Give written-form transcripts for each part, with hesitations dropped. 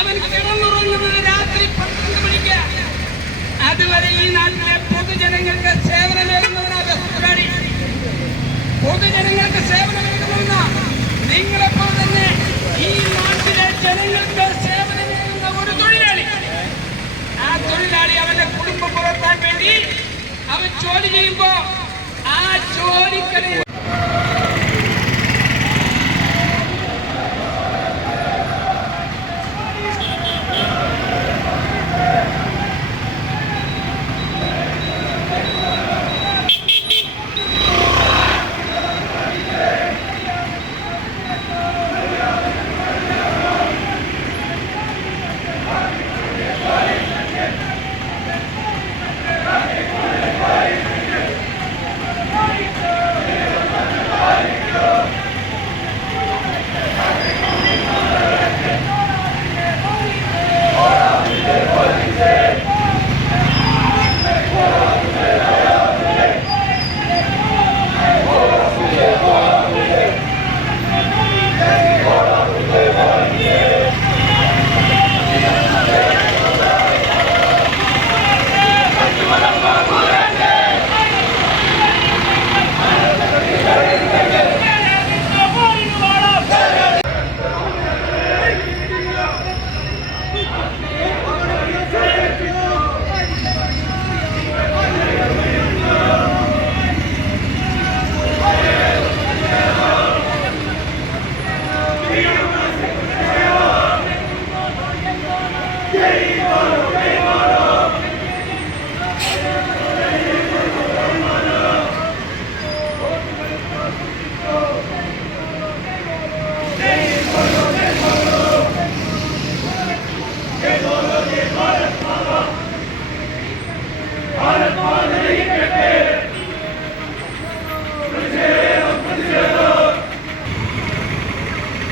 അവൻ കിടന്നുറങ്ങുന്നത് രാത്രി 12 മണിക്ക്. അതുവരെ ഈ നാട്ടിലെ പൊതുജനങ്ങൾക്ക് സേവനമേകുന്നവനാണ് തൊഴിലാളി. പൊതുജനങ്ങൾക്ക് സേവനമേകുന്ന നിങ്ങളെപ്പോൾ തന്നെ ഈ നാട്ടിലെ ജനങ്ങൾക്ക് സേവനമേകുന്ന ഒരു തൊഴിലാളി. ആ തൊഴിലാളി അവന്റെ കുടുംബം പുലർത്താൻ വേണ്ടി അവൻ ജോലി ചെയ്യുമ്പോ ആ ജോലിക്കടയിൽ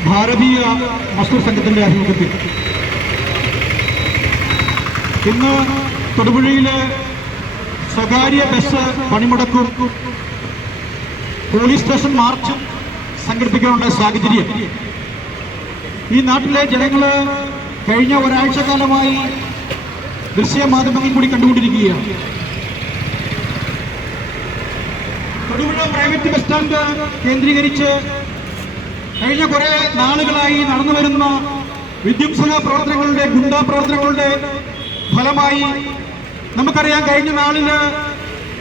ഭാരതീയ മസ്ദൂർ സംഘത്തിന്റെ ആഭിമുഖ്യത്തിൽ ഇന്ന് തൊടുപുഴയിലെ സ്വകാര്യ ബസ് പണിമുടക്കും പോലീസ് സ്റ്റേഷൻ മാർച്ചും സംഘടിപ്പിക്കാനുള്ള സാഹചര്യം ഈ നാട്ടിലെ ജനങ്ങള് കഴിഞ്ഞ ഒരാഴ്ച കാലമായി ദൃശ്യമാധ്യമങ്ങളിൽ കൂടി കണ്ടുകൊണ്ടിരിക്കുകയാണ്. തൊടുപുഴ പ്രൈവറ്റ് ബസ് സ്റ്റാൻഡ് കേന്ദ്രീകരിച്ച് കഴിഞ്ഞ കുറെ നാളുകളായി നടന്നു വരുന്ന വിധ്വംസന പ്രവർത്തനങ്ങളുടെ ഗുണ്ടാ പ്രവർത്തനങ്ങളുടെ ഫലമായി നമുക്കറിയാം, കഴിഞ്ഞ നാളില്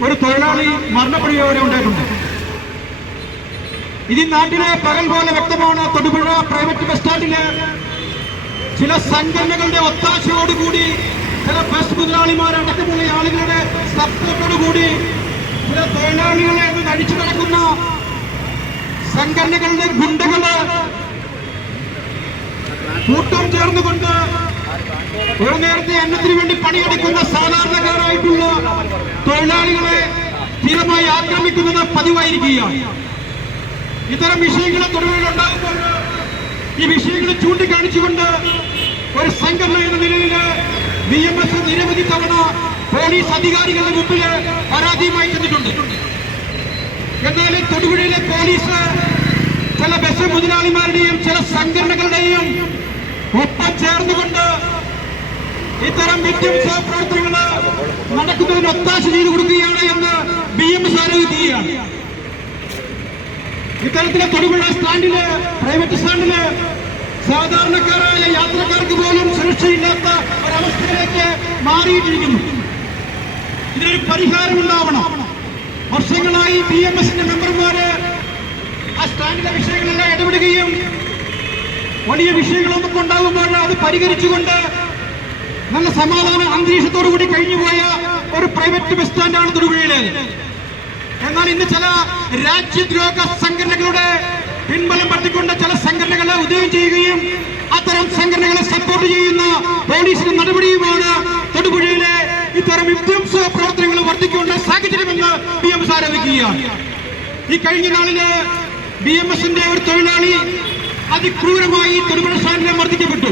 ഒരു തൊഴിലാളി മരണപ്പെടുകയോ വരെ ഉണ്ടായിട്ടുണ്ട്. ഇത് നാട്ടിലെ പകൽ പോലെ വ്യക്തമാണ്. തൊടുപുഴ പ്രൈവറ്റ് ബസ് സ്റ്റാൻഡില് ചില സംഘടനകളുടെ ഒത്താശയോടുകൂടി, ചില ബസ് മുതലാളിമാരടക്കമുള്ള ആളുകളുടെ സപ്പോർട്ടോടുകൂടി ചില തൊഴിലാളികളെ നടിച്ചു നടക്കുന്ന സംഘടനകളുടെ ഗുണ്ടകള് കൂട്ടം ചേർന്നുകൊണ്ട് ഒരു നേരത്തെ അന്നത്തിന് വേണ്ടി പണിയെടുക്കുന്ന സാധാരണക്കാരായിട്ടുള്ള തൊഴിലാളികളെ സ്ഥിരമായി ആക്രമിക്കുന്നത് പതിവായിരിക്കുകയാണ്. ഇത്തരം വിഷയങ്ങൾ തൊഴിലുണ്ടാകുമ്പോൾ ഈ വിഷയങ്ങൾ ചൂണ്ടിക്കാണിച്ചുകൊണ്ട് ഒരു സംഘടന എന്ന നിലയിൽ BMS നിരവധി തവണ പോലീസ് അധികാരികളുടെ മുമ്പിൽ പരാതിയുമായി ചെന്നിട്ടുണ്ട്. എന്നാൽ തൊടുപുഴയിലെ പോലീസ് ചില ബസ് മുതലാളിമാരുടെയും ചില സംഘടനകളുടെയും ഒപ്പം ചേർന്നുകൊണ്ട് ഇത്തരം വിധ്വംസ പ്രവർത്തനങ്ങൾ നടക്കുന്നതിന് ഒത്താശ ചെയ്തു കൊടുക്കുകയാണ് എന്ന് BMS ആരോപിക്കുകയാണ്. ഇത്തരത്തിലെ തൊടുപുഴ സ്റ്റാൻഡില്, പ്രൈവറ്റ് സ്റ്റാൻഡില് സാധാരണക്കാരായ യാത്രക്കാർക്ക് പോലും സുരക്ഷയില്ലാത്ത ഒരവസ്ഥയിലേക്ക് മാറിയിട്ടിരിക്കുന്നു. ഇതിനൊരു പരിഹാരമുണ്ടാവണം. വർഷങ്ങളായി BMSന്റെ മെമ്പർമാര് ആ സ്റ്റാൻഡിലെ വിഷയങ്ങളെല്ലാം ഇടപെടുകയും വലിയ വിഷയങ്ങളൊന്നും ഉണ്ടാകുമ്പോൾ അത് പരിഹരിച്ചുകൊണ്ട് നല്ല സമാധാന അന്തരീക്ഷത്തോടുകൂടി കഴിഞ്ഞുപോയ ഒരു പ്രൈവറ്റ് ബസ് സ്റ്റാൻഡാണ് തൊടുപുഴയിലേത്. എന്നാൽ ഇന്ന് ചില രാജ്യദ്രോഹ സംഘടനകളുടെ പിൻബലം പറ്റിക്കൊണ്ട് ചില സംഘടനകളെ ഉദയം ചെയ്യുകയും അത്തരം സംഘടനകളെ സപ്പോർട്ട് ചെയ്യുന്ന പോലീസിന്റെ നടപടിയുമാണ് തൊടുപുഴയിലെ ഇത്തരം വിധ്വംസ പ്രവർത്തനങ്ങൾ വർദ്ധിക്കേണ്ട സാഹചര്യമെന്ന് BMS ആരോപിക്കുകയാണ്. ഈ കഴിഞ്ഞ നാളില് BMSന്റെ ഒരു തൊഴിലാളി അതിക്രൂരമായി തൊടുപുഴ സ്റ്റാൻഡിലെ മർദ്ദിക്കപ്പെട്ടു.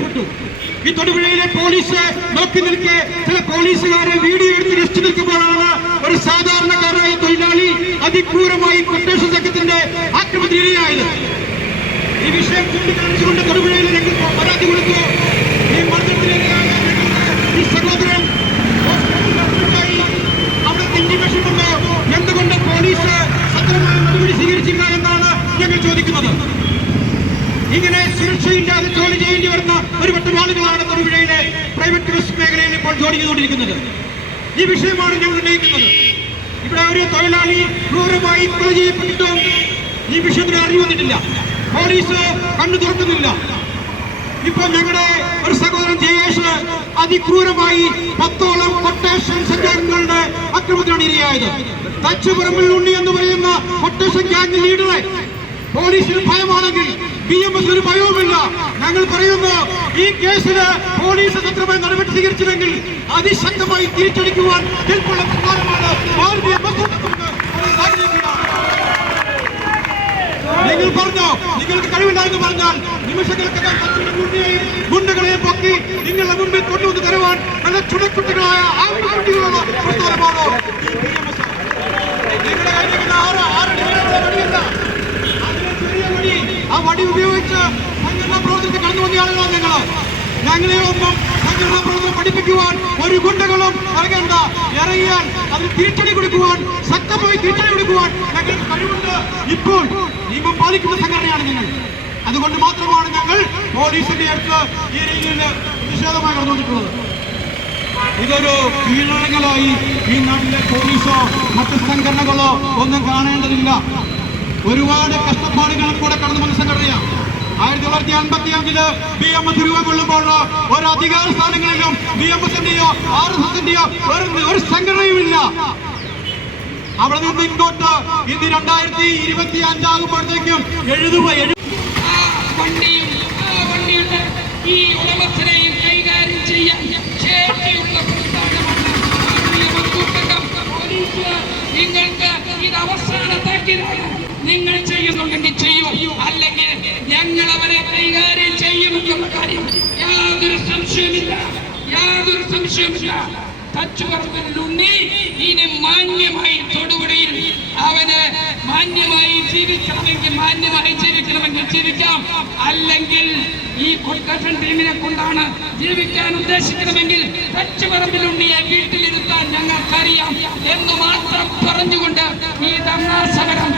ഈ തൊടുപുഴയിലെ പോലീസ് നോക്കി നിൽക്കെ ചില പോലീസുകാരെ വീഡിയോ എടുത്ത് രക്ഷിച്ചു നിൽക്കുമ്പോഴാണ് ഒരു സാധാരണക്കാരായ തൊഴിലാളി അതിക്രൂരമായി കൊട്ടേഷൻ സംഘത്തിന്റെ ആക്രമണത്തിനിരയായത്. ഈ വിഷയം ചൂണ്ടിക്കാണിച്ചുകൊണ്ട് തൊടുപുഴയിൽ പരാതി കൊടുത്തു. ഈ ഇപ്പോൾ ജോലി ചെയ്തുകൊണ്ടിരിക്കുന്നത്. ഈ വിഷയമാണ് ഞങ്ങൾ ഉന്നയിക്കുന്നത്. ഇവിടെ ഒരു തൊഴിലാളി ക്രൂരമായി കൊല ചെയ്യപ്പെട്ടിട്ടും ഈ വിഷയത്തിന് അറിഞ്ഞു വന്നിട്ടില്ല. പോലീസ് കണ്ണു തുറക്കുന്നില്ല. ഇപ്പോൾ ഞങ്ങളുടെ ഒരു സഹോദരൻ ജയേഷ് അതിക്രൂരമായി 10ഓളം കൊട്ടേഷൻ സംഘങ്ങളുടെ അക്രമത്തിലാണ് ഇരയായത്. തച്ചുപറമ്പിൽ ഉണ്ണി എന്ന് പറയുന്ന കൊട്ടേഷൻ ഗ്യാങ് ലീഡറെ പോലീസിന് ഭയമാണെങ്കിൽ BMS ഒരു ഭയവുമില്ല. ഞങ്ങൾ പറയുന്നു, ഈ കേസില് പോലീസ് സത്രമായി നടപടി സ്വീകരിച്ചില്ലെങ്കിൽ അതിശക്തമായി തിരിച്ചടിക്കുവാൻ കെൽപ്പുള്ള പ്രധാനമാണ് ഭാരതീയ നിങ്ങൾ പറഞ്ഞോ, നിങ്ങൾക്ക് കഴിവില്ല എന്ന് പറഞ്ഞാൽ നിമിഷങ്ങൾക്കകം ഗുണ്ടകളെയും പൊക്കി നിങ്ങളുടെ മുമ്പിൽ കൊണ്ടുവന്ന് തരുവാൻ നല്ല ചുണക്കുട്ടികളായ ആൺകുട്ടികളുള്ള പ്രസ്ഥാനമാണോ നിങ്ങളുടെ കയ്യിലിരിക്കുന്ന വടിയല്ല. അതിലെ ചെറിയ വടി, ആ വടി ഉപയോഗിച്ച് സംഘടനാ പ്രവർത്തനത്തിൽ കടന്നു വന്ന ആളുകളാണ് നിങ്ങൾ. ഞങ്ങളെ ഒന്നും സംഘടനാ പ്രവർത്തനം പഠിപ്പിക്കുവാൻ ഒരു ഗുണ്ടകളും ഇറങ്ങേണ്ട. ഇറങ്ങിയാൽ അതിന് തിരിച്ചടി കൊടുക്കുവാൻ, ശക്തമായി തിരിച്ചടി കൊടുക്കുവാൻ ഞങ്ങൾക്ക് കഴിവുണ്ട്. ഇപ്പോൾ നിയമം പാലിക്കുന്ന സംഘടനയാണ് ഞങ്ങൾ. അതുകൊണ്ട് മാത്രമാണ് ഞങ്ങൾ പോലീസിന്റെ അടുത്ത് ഈ രീതിയിൽ പ്രതിഷേധമായി കടന്നുകൊണ്ടിട്ടുള്ളത്. ഇതൊരു കീഴടങ്ങലായി ഈ നാട്ടിലെ പോലീസോ മറ്റ് സംഘടനകളോ ഒന്നും കാണേണ്ടതില്ല. ഒരുപാട് കഷ്ടപ്പാടുകളും കൂടെ കടന്നു വന്ന സംഘടനയാണ്. 1955 BMS രൂപ കൊള്ളുമ്പോൾ ഒരു അധികാര സ്ഥാനങ്ങളിലും BMS-ന്റെയോ RSS-ന്റെയോ ഒരു സംഘടനയുമില്ല. അവിടെ നിന്ന് ഇങ്ങോട്ട് ഇന്ന് 2025 ആകുമ്പോഴത്തേക്കും വണ്ടിയുടെ ഈ ഉടമസ്ഥനെയും കൈകാര്യം ചെയ്യാൻ ശേഷിയുള്ള പ്രസ്ഥാനമാണ് പോലീസ്. നിങ്ങൾക്ക് ഇത് അവസാനത്താക്കിയതാണ്. നിങ്ങൾ ചെയ്യുന്നുണ്ടെങ്കിൽ ചെയ്യൂ, അല്ലെങ്കിൽ ഞങ്ങൾ അവരെ കൈകാര്യം ചെയ്യുമെന്നുള്ള കാര്യം യാതൊരു സംശയമില്ല. തച്ചുപറമ്പിൽ ഉണ്ണി ഇനി മാന്യമായി തൊടുപുഴയിൽ അവന് മാന്യമായി ജീവിക്കണമെങ്കിൽ ജീവിക്കാം. അല്ലെങ്കിൽ ഈ കൊട്ടേഷൻ ടീമിനെ കൊണ്ടാണ് ജീവിക്കാൻ ഉദ്ദേശിക്കണമെങ്കിൽ തച്ചുപറമ്പിൽ ഉണ്ണിയെ വീട്ടിലിരുത്താൻ ഞങ്ങൾക്കറിയാം എന്ന് മാത്രം പറഞ്ഞുകൊണ്ട് ഈ ധർണാ സമരം